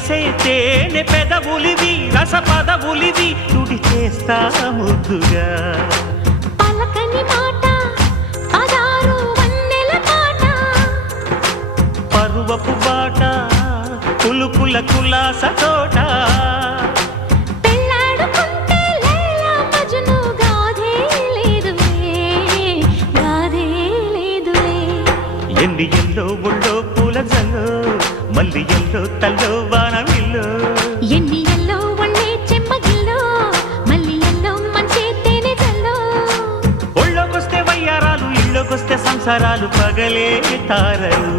చేసే తేనె పెదవులివి రస పదవులివి తుడి చేస్తా ముద్దుగా పలకని మాట పదారు వన్నెల పాట పరువపు బాట కులుకుల కులాస తోట పెళ్ళాడుకుంటే లైలా మజ్ను గాథే లేదులే ఎండి ఎల్లో ఒళ్ళో పూల జల్లో మల్లి ఎల్లో తల్లో వానవిల్లో ఎన్ని ఎల్లో ఒళ్ళే చెమ్మగిల్లో మల్లి ఎల్లో మంచి తేనె జల్లో ఒళ్ళోకొస్తే వయ్యారాలు ఇళ్ళోకొస్తే సంసారాలు పగలే తారలు